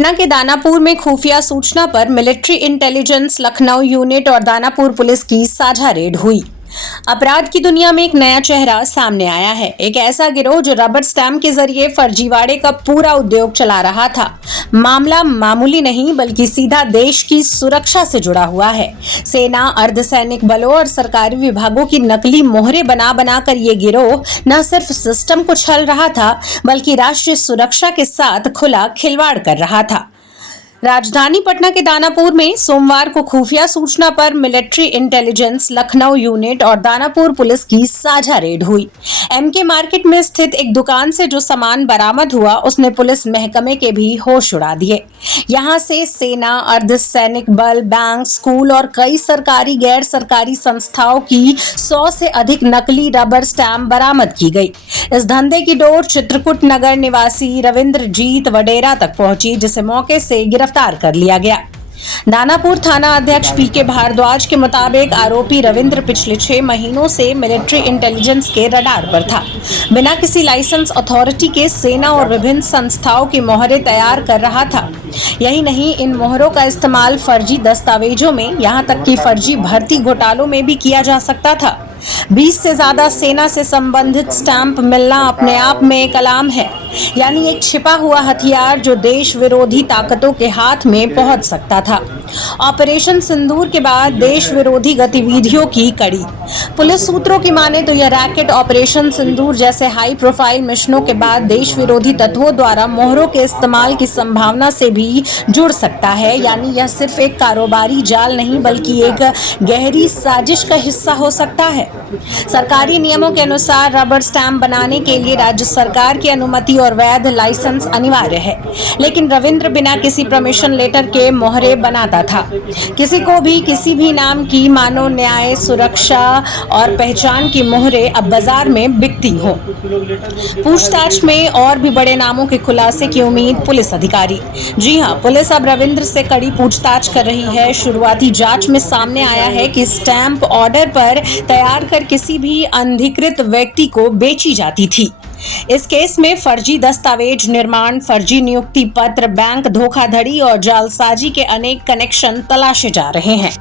पटना के दानापुर में खुफिया सूचना पर मिलिट्री इंटेलिजेंस लखनऊ यूनिट और दानापुर पुलिस की साझा रेड हुई। अपराध की दुनिया में एक नया चेहरा सामने आया है। एक ऐसा गिरोह जो रबर स्टैम्प के जरिए फर्जीवाड़े का पूरा उद्योग चला रहा था। मामला मामूली नहीं बल्कि सीधा देश की सुरक्षा से जुड़ा हुआ है। सेना, अर्धसैनिक बलों और सरकारी विभागों की नकली मोहरे बना बनाकर ये गिरोह न सिर्फ सिस्टम को छल रहा था बल्कि राष्ट्रीय सुरक्षा के साथ खुला खिलवाड़ कर रहा था। राजधानी पटना के दानापुर में सोमवार को खुफिया सूचना पर मिलिट्री इंटेलिजेंस लखनऊ यूनिट और दानापुर पुलिस की साझा रेड हुई। एमके मार्केट में स्थित एक दुकान से जो सामान बरामद हुआ उसने पुलिस महकमे के भी होश उड़ा दिए। यहां से सेना, अर्धसैनिक बल, बैंक, स्कूल और कई सरकारी गैर सरकारी संस्थाओं की 100 से अधिक नकली रबर स्टैम्प बरामद की गई। इस धंधे की डोर चित्रकूट नगर निवासी रविंद्रजीत वडेरा तक पहुंची, जिसे मौके से गिरफ्तार कर लिया गया। दानापुर थाना अध्यक्ष पीके भारद्वाज के मुताबिक आरोपी रविंद्र पिछले 6 महीनों से मिलिट्री इंटेलिजेंस के रडार पर था। बिना किसी लाइसेंस अथॉरिटी के सेना और विभिन्न संस्थाओं की मोहरें तैयार कर रहा था। यही नहीं, इन मोहरों का इस्तेमाल फर्जी दस्तावेजों में, यहाँ तक कि फर्जी भर्ती घोटालों में भी किया जा सकता था। 20 से ज्यादा सेना से संबंधित स्टैंप मिलना अपने आप में एक अलार्म है, यानी एक छिपा हुआ हथियार जो देश विरोधी ताकतों के हाथ में पहुंच सकता था। ऑपरेशन सिंदूर के बाद देश विरोधी गतिविधियों की कड़ी। पुलिस सूत्रों की माने तो यह रैकेट ऑपरेशन सिंदूर जैसे हाई प्रोफाइल मिशनों के बाद देश विरोधी तत्वों द्वारा मोहरों के इस्तेमाल की संभावना से भी जुड़ सकता है। यानी यह सिर्फ एक कारोबारी जाल नहीं बल्कि एक गहरी साजिश का हिस्सा हो सकता है। सरकारी नियमों के अनुसार रबर स्टैम्प बनाने के लिए राज्य सरकार की अनुमति और वैध लाइसेंस अनिवार्य है, लेकिन रविंद्र बिना किसी परमिशन लेटर के मोहरे बनाता था। किसी को भी किसी भी नाम की, मानो न्याय, सुरक्षा और पहचान की मोहरे अब बाजार में बिकती हो। पूछताछ में और भी बड़े नामों के खुलासे की उम्मीद पुलिस अधिकारी। जी हां, पुलिस अब रविंद्र से कड़ी पूछताछ कर रही है। शुरुआती जांच में सामने आया है कि स्टैंप ऑर्डर पर तैयार कर किसी भी अनधिकृत व्यक्ति को बेची जाती थी। इस केस में फर्जी दस्तावेज निर्माण, फर्जी नियुक्ति पत्र, बैंक धोखाधड़ी और जालसाजी के अनेक कनेक्शन तलाशे जा रहे हैं।